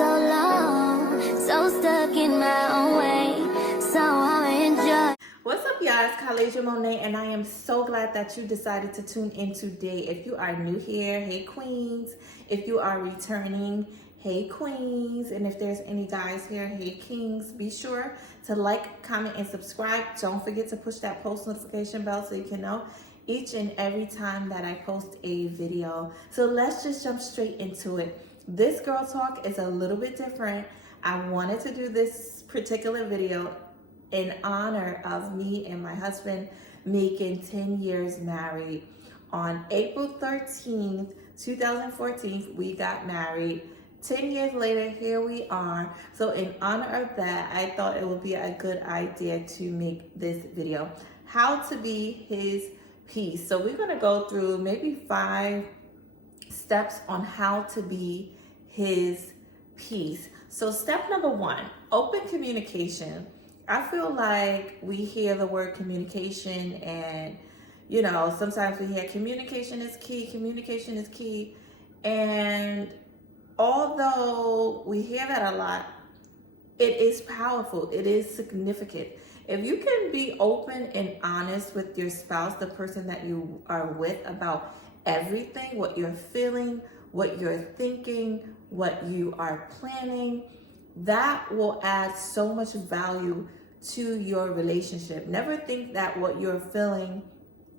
so long, so stuck in my own way, so I'ma enjoy. What's up, y'all? It's Kalasia Monet, and I am so glad that you decided to tune in today. If you are new here, hey queens. If you are returning, hey queens. And if there's any guys here, hey kings. Be sure to like, comment, and subscribe. Don't forget to push that post notification bell so you can know each and every time that I post a video. So let's just jump straight into it. This girl talk is a little bit different. I wanted to do this particular video in honor of me and my husband making 10 years married. On April 13th, 2014, we got married. 10 years later, here we are. So in honor of that, I thought it would be a good idea to make this video. How to be his peace. So we're gonna go through maybe 5 steps on how to be his peace. So step number 1, open communication. I feel like we hear the word communication and, you know, sometimes we hear communication is key. And although we hear that a lot, it is powerful, it is significant. If you can be open and honest with your spouse, the person that you are with, about everything, what you're feeling, what you're thinking, what you are planning, that will add so much value to your relationship. Never think that what you're feeling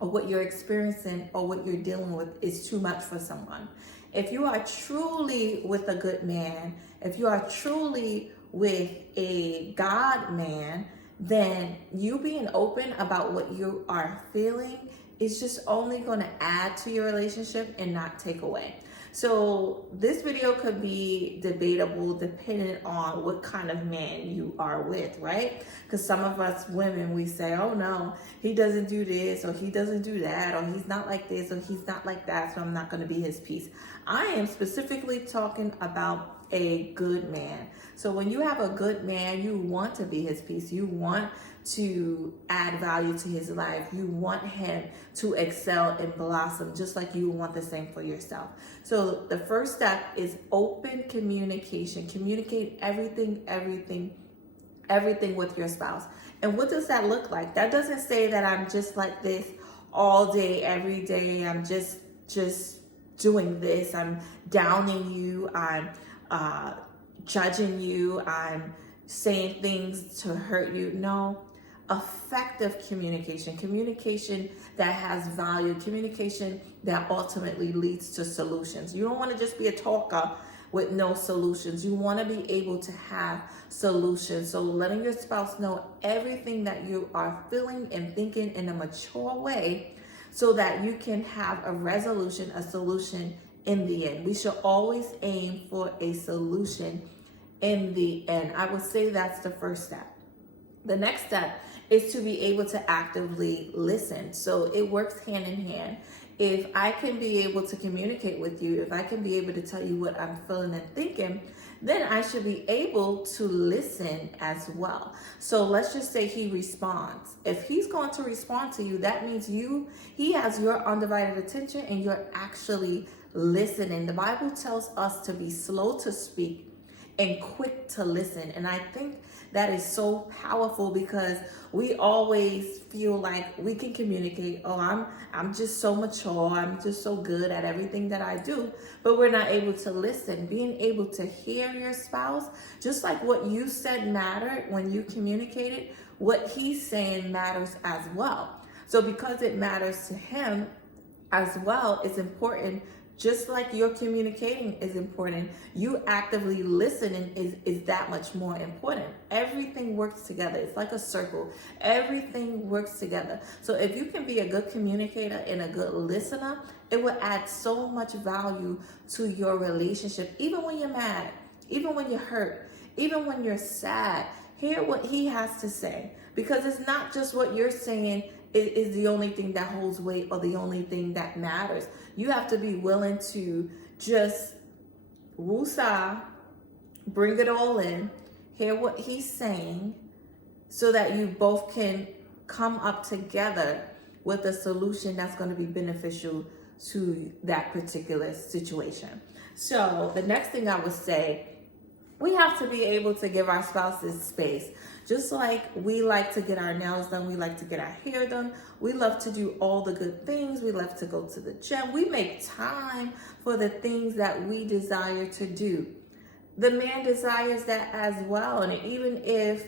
or what you're experiencing or what you're dealing with is too much for someone. If you are truly with a good man, if you are truly with a God man, then you being open about what you are feeling is just only going to add to your relationship and not take away. So this video could be debatable depending on what kind of man you are with, right? Because some of us women, we say, oh no, he doesn't do this or he doesn't do that or he's not like this or he's not like that, so I'm not going to be his peace. I am specifically talking about a good man. So when you have a good man, you want to be his peace. You want to add value to his life. You want him to excel and blossom just like you want the same for yourself. So the first step is open communication. Communicate everything with your spouse. And what does that look like? That doesn't say that I'm just like this all day, every day. I'm just doing this. I'm downing you. I'm judging you. I'm saying things to hurt you. No. Effective communication that has value, communication that ultimately leads to solutions. You don't want to just be a talker with no solutions. You want to be able to have solutions. So letting your spouse know everything that you are feeling and thinking in a mature way so that you can have a resolution, a solution in the end. We should always aim for a solution in the end. I would say that's the first step. The next step is to be able to actively listen. So it works hand in hand. If I can be able to communicate with you, if I can be able to tell you what I'm feeling and thinking, then I should be able to listen as well. So let's just say he responds. If he's going to respond to you, that means he has your undivided attention and you're actually listening. The Bible tells us to be slow to speak and quick to listen. And I think that is so powerful because we always feel like we can communicate. Oh, I'm just so mature. I'm just so good at everything that I do. But we're not able to listen. Being able to hear your spouse, just like what you said mattered when you communicated, what he's saying matters as well. So because it matters to him as well, it's important. Just like your communicating is important, you actively listening is that much more important. Everything works together. It's like a circle. Everything works together. So if you can be a good communicator and a good listener, it will add so much value to your relationship. Even when you're mad, even when you're hurt, even when you're sad, hear what he has to say. Because it's not just what you're saying is the only thing that holds weight or the only thing that matters. You have to be willing to just woosah, bring it all in, hear what he's saying, so that you both can come up together with a solution that's going to be beneficial to that particular situation. So the next thing I would say We have to be able to give our spouses space. Just like we like to get our nails done, we like to get our hair done, we love to do all the good things, we love to go to the gym, we make time for the things that we desire to do. The man desires that as well. And even if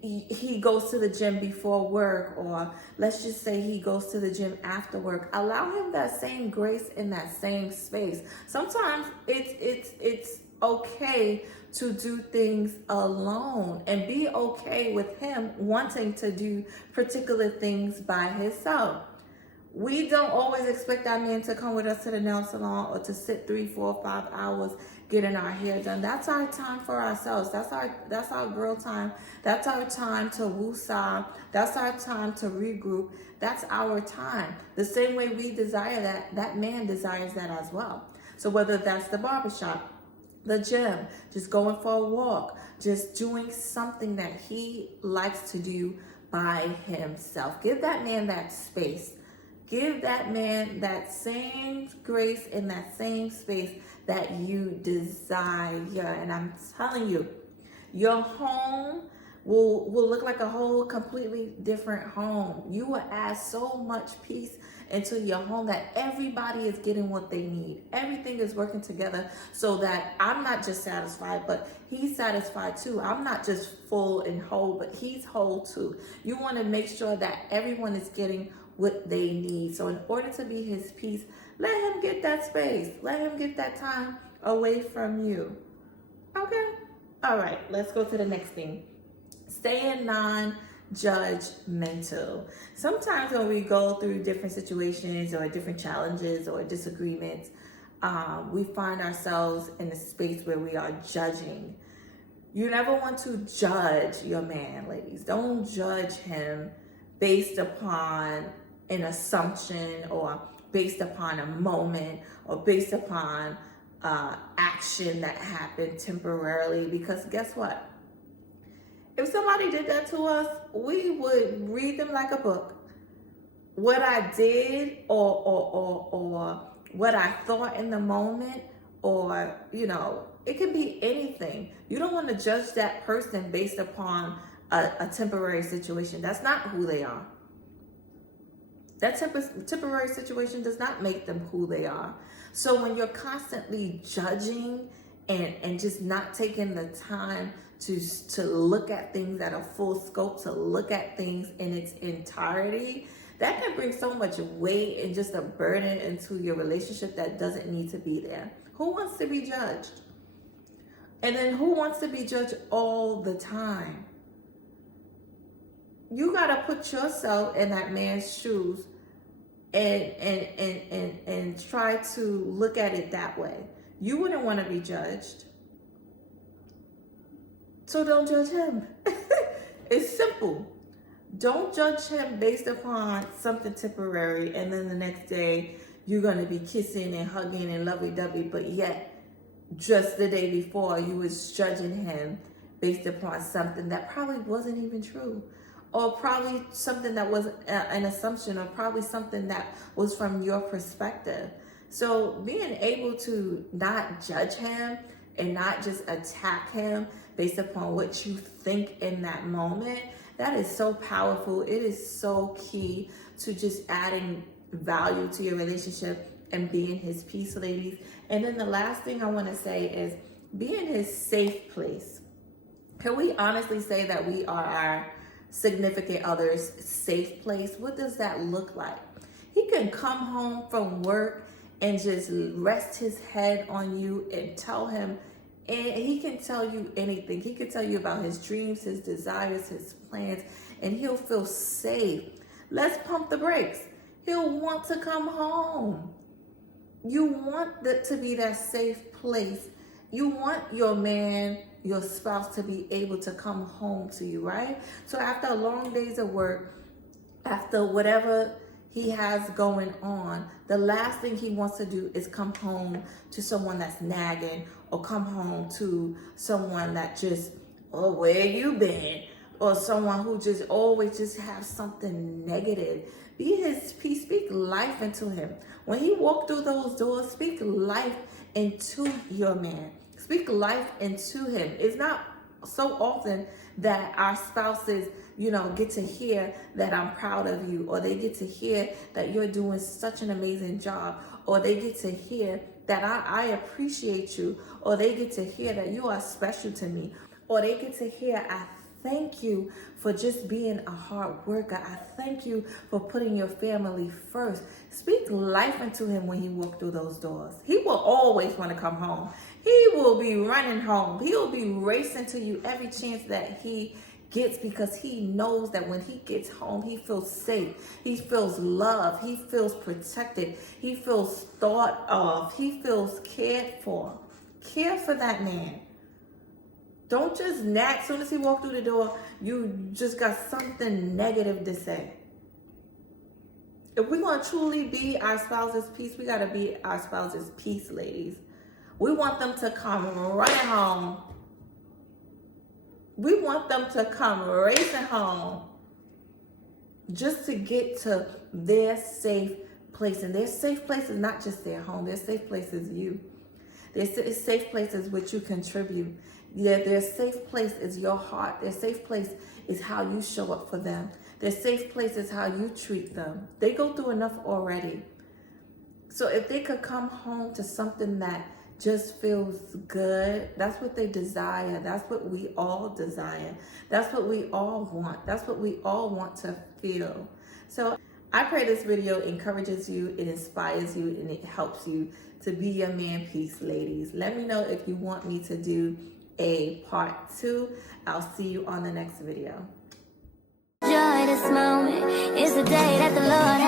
he goes to the gym before work, or let's just say he goes to the gym after work, allow him that same grace in that same space. Sometimes it's okay to do things alone, and be okay with him wanting to do particular things by himself. We don't always expect our man to come with us to the nail salon, or to sit 3, 4, 5 hours getting our hair done. That's our time for ourselves. That's our girl time. That's our time to woosah. That's our time to regroup. That's our time. The same way we desire that man desires that as well. So whether that's the barbershop, the gym, just going for a walk, just doing something that he likes to do by himself. Give that man that space. Give that man that same grace in that same space that you desire. And I'm telling you, your home will look like a whole completely different home. You will add so much peace into your home that everybody is getting what they need. Everything is working together so that I'm not just satisfied, but he's satisfied too. I'm not just full and whole, but he's whole too. You want to make sure that everyone is getting what they need. So in order to be his peace, let him get that space. Let him get that time away from you. Okay? All right, let's go to the next thing. Staying non-judgmental. Sometimes when we go through different situations or different challenges or disagreements, we find ourselves in a space where we are judging. You never want to judge your man, ladies. Don't judge him based upon an assumption, or based upon a moment, or based upon action that happened temporarily. Because guess what? If somebody did that to us, we would read them like a book. What I did, or what I thought in the moment, or it could be anything. You don't want to judge that person based upon a temporary situation. That's not who they are. That temporary situation does not make them who they are. So when you're constantly judging and just not taking the time to look at things at a full scope, to look at things in its entirety, that can bring so much weight and just a burden into your relationship that doesn't need to be there. Who wants to be judged? And then who wants to be judged all the time? You got to put yourself in that man's shoes and try to look at it that way. You wouldn't want to be judged. So don't judge him. It's simple. Don't judge him based upon something temporary, and then the next day you're going to be kissing and hugging and lovey-dovey, but yet just the day before you was judging him based upon something that probably wasn't even true, or probably something that was an assumption, or probably something that was from your perspective. So being able to not judge him and not just attack him based upon what you think in that moment, that is so powerful. It is so key to just adding value to your relationship and being his peace, ladies. And then the last thing I want to say is be in his safe place. Can we honestly say that we are our significant other's safe place? What does that look like? He can come home from work and just rest his head on you and tell him, and he can tell you anything. He can tell you about his dreams, his desires, his plans, and he'll feel safe. Let's pump the brakes. He'll want to come home. You want that to be that safe place. You want your man, your spouse, to be able to come home to you, right? So after a long days of work, after whatever he has going on, the last thing he wants to do is come home to someone that's nagging, or come home to someone that just, oh, where you been? Or someone who just always just have something negative. Be his peace. Speak life into him. When he walked through those doors, speak life into your man. Speak life into him. It's not so often that our spouses, get to hear that I'm proud of you, or they get to hear that you're doing such an amazing job, or they get to hear that I appreciate you, or they get to hear that you are special to me, or they get to hear, I thank you for just being a hard worker. I thank you for putting your family first. Speak life into him when he walks through those doors. He will always want to come home. He will be running home. He will be racing to you every chance that he gets, because he knows that when he gets home, he feels safe. He feels loved. He feels protected. He feels thought of. He feels cared for. Care for that man. Don't just as soon as he walked through the door, you just got something negative to say. If we're going to truly be our spouse's peace, we got to be our spouse's peace, ladies. We want them to come running home. We want them to come racing home just to get to their safe place. And their safe place is not just their home. Their safe place is you. Their safe place is what you contribute. Their safe place is your heart. Their safe place is how you show up for them. Their safe place is how you treat them. They go through enough already. So if they could come home to something that just feels good, that's what they desire. That's what we all desire. That's what we all want. That's what we all want to feel. So I pray this video encourages you, it inspires you, and it helps you to be your man peace, ladies. Let me know if you want me to do a part 2. I'll see you on the next video. Joy, this moment is the day that the Lord